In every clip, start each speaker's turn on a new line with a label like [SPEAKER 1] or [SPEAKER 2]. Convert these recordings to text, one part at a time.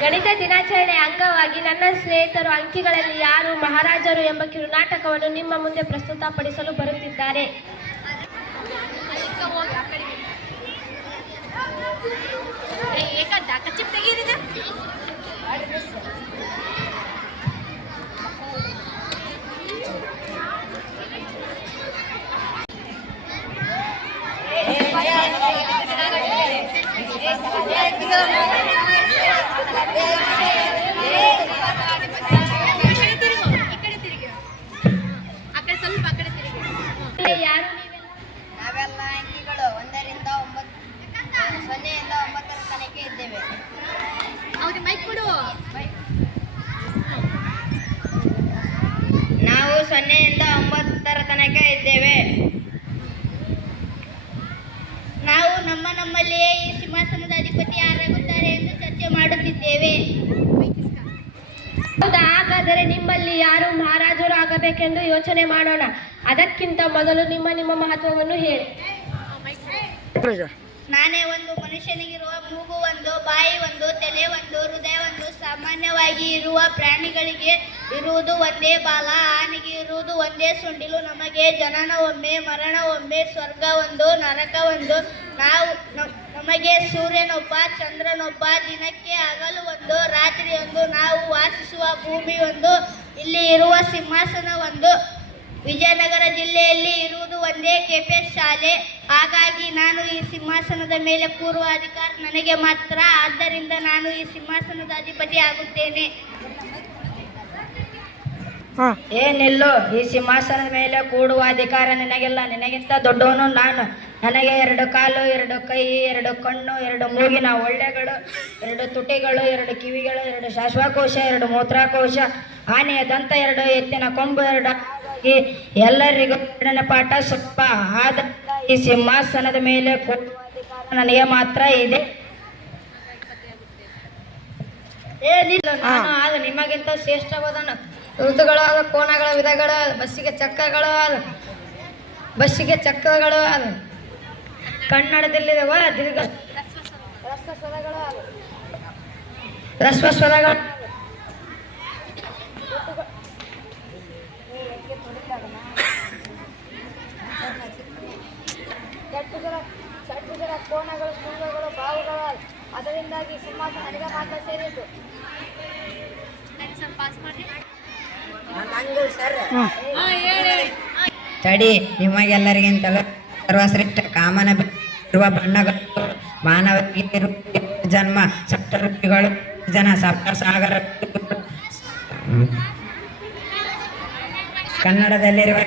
[SPEAKER 1] ಗಣಿತ ದಿನಾಚರಣೆ ಅಂಗವಾಗಿ ನನ್ನ ಸ್ನೇಹಿತರು ಅಂಕಿಗಳಲ್ಲಿ ಯಾರು ಮಹಾರಾಜರು ಎಂಬ ಕಿರುನಾಟಕವನ್ನು ನಿಮ್ಮ ಮುಂದೆ ಪ್ರಸ್ತುತಪಡಿಸಲು ಬರುತ್ತಿದ್ದಾರೆ ನೀವೆಲ್ಲ
[SPEAKER 2] ನಾವೆಲ್ಲ ಅಂಕಿಗಳು ಒಂದರಿಂದ ಒಂಬತ್ತು ಸೊನ್ನೆಯಿಂದ ಒಂಬತ್ತರ ತನಕ ಇದ್ದೇವೆ
[SPEAKER 3] ಅವ್ರಿಗೆ ಮೈಕ್ ಕೊಡು
[SPEAKER 2] ನಾವು ಸೊನ್ನೆಯಿಂದ ಒಂಬತ್ತರ ತನಕ ಇದ್ದೇವೆ ನಾವು ನಮ್ಮ ನಮ್ಮಲ್ಲಿಯೇ ಈ ಸಿಂಹಾಸನದ ಅಧಿಪತಿ ಯಾರಾಗುತ್ತಾರೆ ಎಂದು ಚರ್ಚೆ ಮಾಡುತ್ತಿದ್ದೇವೆ
[SPEAKER 1] ಹಾಗಾದರೆ ನಿಮ್ಮಲ್ಲಿ ಯಾರು ಮಹಾರಾಜರು ಆಗಬೇಕೆಂದು ಯೋಚನೆ ಮಾಡೋಣ. ಅದಕ್ಕಿಂತ ಮೊದಲು ನಿಮ್ಮ ನಿಮ್ಮ ಮಹತ್ವವನ್ನು ಹೇಳಿ.
[SPEAKER 2] ನಾನೇ ಒಂದು ಮನುಷ್ಯನಿಗಿರುವ ಮೂಗು ಒಂದು, ಬಾಯಿ ಒಂದು, ತಲೆ ಒಂದು, ಹೃದಯ ಒಂದು, ಸಾಮಾನ್ಯವಾಗಿ ಇರುವ ಪ್ರಾಣಿಗಳಿಗೆ ಇರುವುದು ಒಂದೇ ಬಾಲ, ಆನೆಗೆ ಇರುವುದು ಒಂದೇ ಸುಂಡಿಲು, ನಮಗೆ ಜನನ ಒಮ್ಮೆ, ಮರಣ ಒಮ್ಮೆ, ಸ್ವರ್ಗ ಒಂದು, ನರಕ ಒಂದು, ನಾವು ನಮಗೆ ಸೂರ್ಯನೊಬ್ಬ, ಚಂದ್ರನೊಬ್ಬ, ದಿನಕ್ಕೆ ಹಗಲು ಒಂದು, ರಾತ್ರಿ ಒಂದು, ನಾವು ವಾಸಿಸುವ ಭೂಮಿ ಒಂದು, ಇಲ್ಲಿ ಇರುವ ಸಿಂಹಾಸನ ಒಂದು ವಿಜಯನಗರ ಜಿಲ್ಲೆಯಲ್ಲಿ ಇರುವುದು ಒಂದೇ ಕೆಪಿಎಸ್ ಶಾಲೆ. ಹಾಗಾಗಿ ನಾನು ಈ ಸಿಂಹಾಸನದ ಮೇಲೆ ಕೂರುವ ಅಧಿಕಾರ ನನಗೆ ಮಾತ್ರ. ಆದ್ದರಿಂದ ನಾನು ಈ ಸಿಂಹಾಸನದ ಅಧಿಪತಿ ಆಗುತ್ತೇನೆ.
[SPEAKER 4] ಏನಿಲ್ಲೋ ಈ ಸಿಂಹಾಸನದ ಮೇಲೆ ಕೂಡುವ ಅಧಿಕಾರ ನಿನಗಿಲ್ಲ. ನಿನಗಿಂತ ದೊಡ್ಡವನು ನಾನು. ನನಗೆ ಎರಡು ಕಾಲು ಎರಡು ಕೈ ಎರಡು ಕಣ್ಣು ಎರಡು ಮೂಗಿನ ಒಳ್ಳೆಗಳು ಎರಡು ತುಟಿಗಳು ಎರಡು ಕಿವಿಗಳು ಎರಡು ಶ್ವಾಸಕೋಶ ಎರಡು ಮೂತ್ರಕೋಶ ಆನೆಯ ದಂತ ಎರಡು ಎತ್ತಿನ ಕೊಂಬು ಎರಡು ಈ ಎಲ್ಲರಿಗೂ ಪಾಠ ಸ್ವಲ್ಪ ಆದ ಈ ಸಿಂಹಾಸನದ ಮೇಲೆ ನನಗೆ ಮಾತ್ರ ಇದೆ. ಏನಿಲ್ಲ ನಾನು ಆದ ನಿಮಗಿಂತ ಶ್ರೇಷ್ಠವಾದನು ಋತುಗಳು ಆದ ಕೋಣಗಳ ವಿಧಗಳು ಬಸ್ಸಿಗೆ ಚಕ್ರಗಳು ಆದ ಬಸ್ಸಿಗೆ ಚಕ್ರಗಳು ಆದ ಕನ್ನಡದಲ್ಲಿರುವ ದೀರ್ಘ ರಸ್ವ ಸ್ವರಗಳು ಷಟ್ಭುಜರ ಷಟ್ಭುಜರ ಕೋಣಗಳು ಶೃಂಗಗಳು ಬಾವುಗಳು. ಅದರಿಂದಾಗಿ ಸಿಂಹಾಸನ ನನಗೆ ಮಾತ್ರ ಸೇರಿತು
[SPEAKER 5] ತಡಿ ನಿಮಗೆಲ್ಲರಿಗಿಂತಲೂ ಸರ್ವಶ್ರೇಷ್ಠ ಕಾಮನ ಇರುವ ಬಣ್ಣಗಳು ಮಾನವ ಜನ್ಮ ಸಪ್ತಋಷಿಗಳು ಜನ ಸಪ್ತ ಸಾಗರ ಕನ್ನಡದಲ್ಲಿರುವ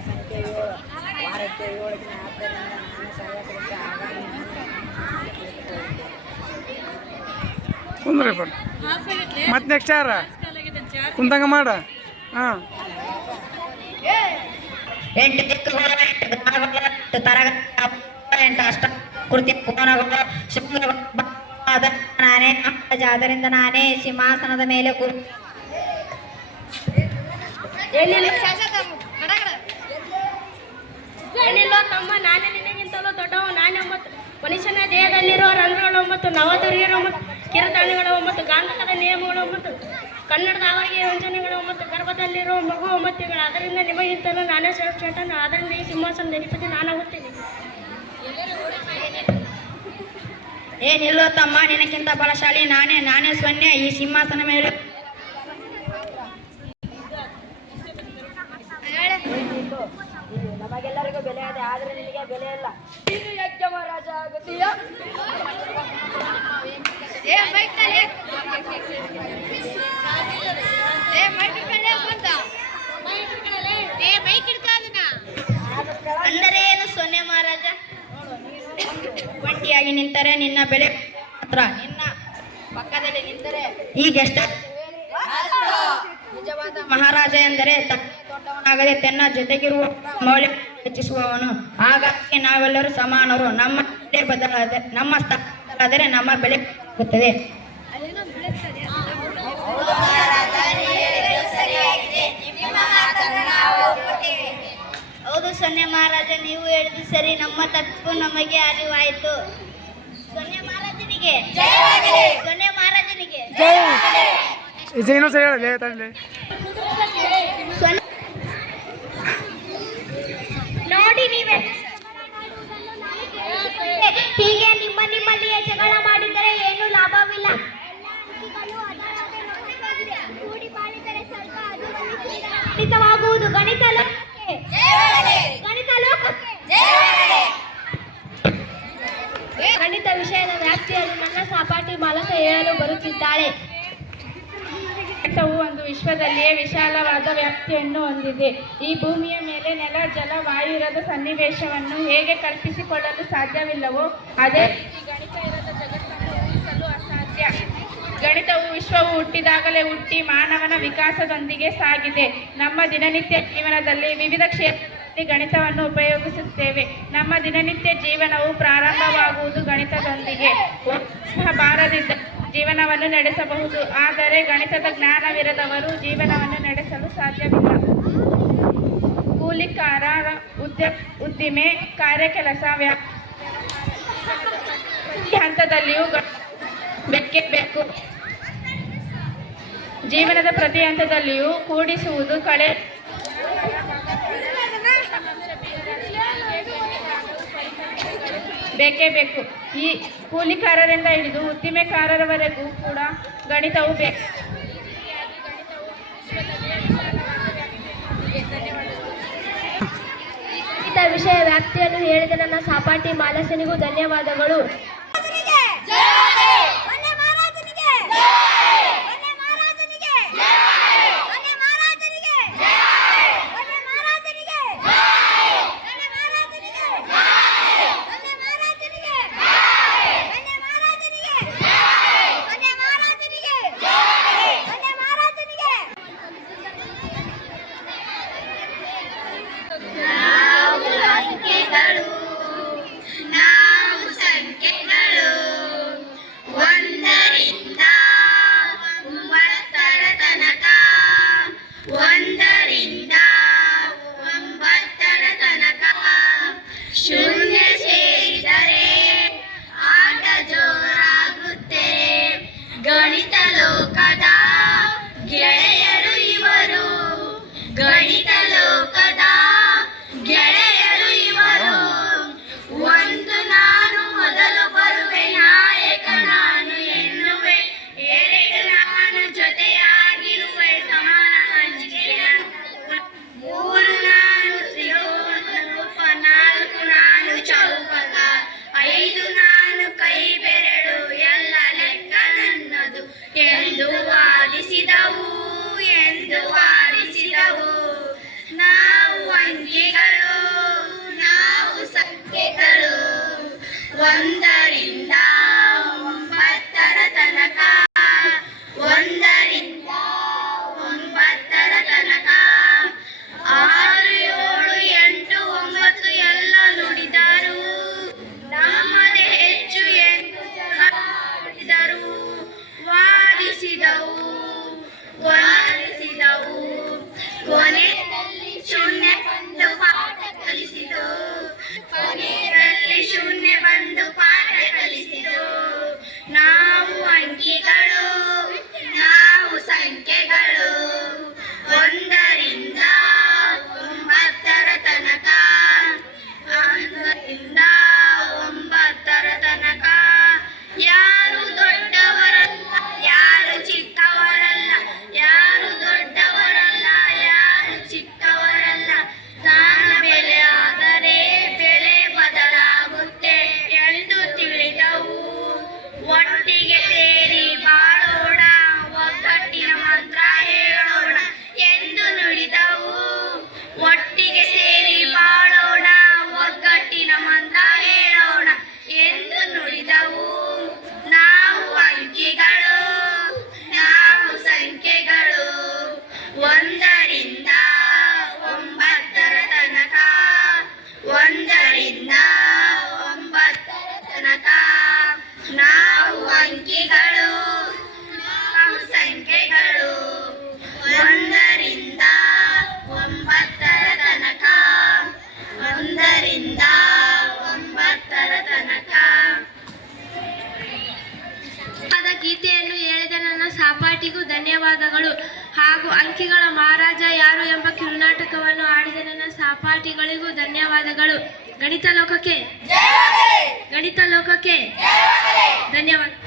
[SPEAKER 5] ಸಂಖ್ಯೆ ಏಳು ವಾರಕ್ಕೆ ಏಳು ದಿನ ಆದ್ದರಿಂದ ನಾನು ಆಗಾಮಿ
[SPEAKER 6] ಕುಂದ್ರಿ ಮತ್ತೆ ನೆಕ್ಸ್ಟ್ ಯಾರ? ಕುಂದಂಗ ಮಾಡ. ಹಾಂ.
[SPEAKER 5] ಎಂಟು ದಿಕ್ಕುಗಳು ಎಂಟು ಗ್ರಹಗಳು ಎಂಟು ತರಗತಿ ಎಂಟು ಅಷ್ಟ ಕೃತಿ ಕೋನಗಳು ಶೃಂಗಗಳು ಆದ- ನಾನೇ. ಆದ್ದರಿಂದ ನಾನೇ ಸಿಂಹಾಸನದ ಮೇಲೆ ಕೂರು
[SPEAKER 1] ಏನಿಲ್ಲ ತಮ್ಮ? ನಾನೇ ನಿನಗಿಂತಲೂ ದೊಡ್ಡವ ನಾನೇ ಮತ್ತು ಮನುಷ್ಯನ ದೇಹದಲ್ಲಿರೋ ರಂಧ್ರಗಳು ಒಂಬತ್ತು ನವದುರ್ಗಿರು ಮತ್ತು ಕಿರತಾಣಿಗಳು ಒಂಬತ್ತು, ಗಾಂಧಕದ ನಿಯಮಗಳು ಒಂಬತ್ತು, ಕನ್ನಡದ ಅವರಿಗೆ ಯೋಜನೆಗಳು ಒಂಬತ್ತು, ಗರ್ಭದಲ್ಲಿರುವ ಮಗು ಒಂಬತ್ತುಗಳು. ಅದರಿಂದ ನಿಮಗಿಂತಲೂ ನಾನೇ ಸೇರ್ಕೊಂಡು ಅದರಿಂದ ಈ ಸಿಂಹಾಸನ ಅಧಿಪತಿ ನಾನಾಗುತ್ತೇನೆ.
[SPEAKER 4] ಏನಿಲ್ಲೋ ತಮ್ಮ? ನಿನಕ್ಕಿಂತ ಬಲಶಾಲಿ ನಾನೇ ನಾನೇ ಸೊನ್ನೆ. ಈ ಸಿಂಹಾಸನ ಮೇಲೆ ನಮಗೆಲ್ಲರಿಗೂ ಬೆಲೆ ಇದೆ ಆದ್ರೆ ನಿನಗೆ ಬೆಲೆ ಇಲ್ಲ. ನೀನು ಯಜ್ಞ ಮಹಾರಾಜ ಆಗುತ್ತೀಯ
[SPEAKER 2] ಅಂದರೆ ಏನು ಸೊನ್ನೆ ಮಹಾರಾಜ?
[SPEAKER 4] ಒಂಟಿಯಾಗಿ ನಿಂತರೆ ನಿನ್ನ ಬೆಳೆ ಮಾತ್ರ ನಿನ್ನ ಪಕ್ಕದಲ್ಲಿ ನಿಂತರೆ ಈಗೆಷ್ಟ ನಿಜವಾದ ಮಹಾರಾಜ ಎಂದರೆ ತನ್ನ ದೊಡ್ಡವನಾಗದೆ ತನ್ನ ಜೊತೆಗಿರುವ ಮೌಲ್ಯ ಹೆಚ್ಚಿಸುವವನು. ಹಾಗಾಗಿ ನಾವೆಲ್ಲರೂ ಸಮಾನರು. ನಮ್ಮ ಬೆಲೆ ಬದಲಾದ ನಮ್ಮ ಸ್ಥಾನ ಬದಲಾದರೆ ನಮ್ಮ ಬೆಲೆ ಆಗುತ್ತದೆ
[SPEAKER 2] ಹೌದು
[SPEAKER 7] ಸೊನ್ನೆ ಮಹಾರಾಜ ನೀವು ಹೇಳಿದ್ದು ಸರಿ. ನಮ್ಮ ತಪ್ಪು ನಮಗೆ ಅರಿವಾಯಿತು. ಸೊನ್ನೆ ಮಹಾರಾಜನಿಗೆ. ಸೊನ್ನೆ ಮಹಾರಾಜನಿಗೆ.
[SPEAKER 6] ಇದು ಇನ್ನೊಂದು ಸರಿ ಹೇಳಲಿ ತಡಲಿ
[SPEAKER 7] ಸೊನ್ನೆ ನೋಡಿ ನೀವೇ ಹೀಗೆ ನಿಮ್ಮ ನಿಮ್ಮಲ್ಲಿಯೇ ಜಗಳ ಮಾಡಿದರೆ ಏನು ಲಾಭವಿಲ್ಲ. ಗಣಿತವಾಗುವುದು ಗಣಿತ ಲೋಕಕ್ಕೆ. ಗಣಿತ ಲೋಕಕ್ಕೆ. ಗಣಿತ ವಿಷಯದ ವ್ಯಾಪ್ತಿಯಲ್ಲಿ ನನ್ನ ಸಹಪಾಠಿ ಮಾಲಸ ಹೇಳಲು ಬರುತ್ತಿದ್ದಾಳೆ.
[SPEAKER 8] ಒಂದು ವಿಶ್ವದಲ್ಲಿಯೇ ವಿಶಾಲವಾದ ವ್ಯಾಪ್ತಿಯನ್ನು ಹೊಂದಿದೆ. ಈ ಭೂಮಿಯ ಮೇಲೆ ನೆಲ, ಜಲ, ವಾಯು ಇರದ ಸನ್ನಿವೇಶವನ್ನು ಹೇಗೆ ಕಲ್ಪಿಸಿಕೊಳ್ಳಲು ಸಾಧ್ಯವಿಲ್ಲವೋ, ಅದೇ ರೀತಿ ಗಣಿತ ಇರದ ಜಗತ್ತನ್ನು ಊಹಿಸಲು ಅಸಾಧ್ಯ. ಗಣಿತವು ವಿಶ್ವವು ಹುಟ್ಟಿದಾಗಲೇ ಹುಟ್ಟಿ ಮಾನವನ ವಿಕಾಸದೊಂದಿಗೆ ಸಾಗಿದೆ. ನಮ್ಮ ದಿನನಿತ್ಯ ಜೀವನದಲ್ಲಿ ವಿವಿಧ ಕ್ಷೇತ್ರಗಳಲ್ಲಿ ಗಣಿತವನ್ನು ಉಪಯೋಗಿಸುತ್ತೇವೆ. ನಮ್ಮ ದಿನನಿತ್ಯ ಜೀವನವು ಪ್ರಾರಂಭವಾಗುವುದು ಗಣಿತದೊಂದಿಗೆ. ಬಾರದಿದ್ದ ಜೀವನವನ್ನು ನಡೆಸಬಹುದು. ಆದರೆ ಗಣಿತದ ಜ್ಞಾನವಿರದವರು ಜೀವನವನ್ನು ನಡೆಸಲು ಸಾಧ್ಯವಿಲ್ಲ. ಕೂಲಿಕಾರ ಉದ್ಯ, ಉದ್ದಿಮೆ ಕಾರ್ಯಕೆಲಸ ವ್ಯಾ ಹಂತದಲ್ಲಿಯೂ ಬೆಕ್ಕೇ ಬೇಕೇ. ಬೇಕು ಜೀವನದ ಪ್ರತಿ ಹಂತದಲ್ಲಿಯೂ ಕೂಡಿಸುವುದು ಕಳೆ ಬೇಕೇ ಬೇಕು. ಈ ಕೂಲಿಕಾರರಿಂದ ಹಿಡಿದು ಉದ್ದಿಮೆಕಾರರವರೆಗೂ ಕೂಡ ಗಣಿತವು ಬೇಕು.
[SPEAKER 7] ಗಣಿತ ವಿಷಯ ವ್ಯಾಪ್ತಿಯನ್ನು ಹೇಳಿದ ನನ್ನ ಸಾಪಾಟಿ ಮಾಲಸನಿಗೂ ಧನ್ಯವಾದಗಳು.
[SPEAKER 9] one ಧನ್ಯವಾದಗಳು. ಹಾಗೂ ಅಂಕಿಗಳ ಮಹಾರಾಜ ಯಾರು ಎಂಬ ಕಿರುನಾಟಕವನ್ನು ಆಡಿದ ನನ್ನ ಸಹಪಾಠಿಗಳಿಗೂ ಧನ್ಯವಾದಗಳು. ಗಣಿತ ಲೋಕಕ್ಕೆ. ಗಣಿತ ಲೋಕಕ್ಕೆ. ಧನ್ಯವಾದ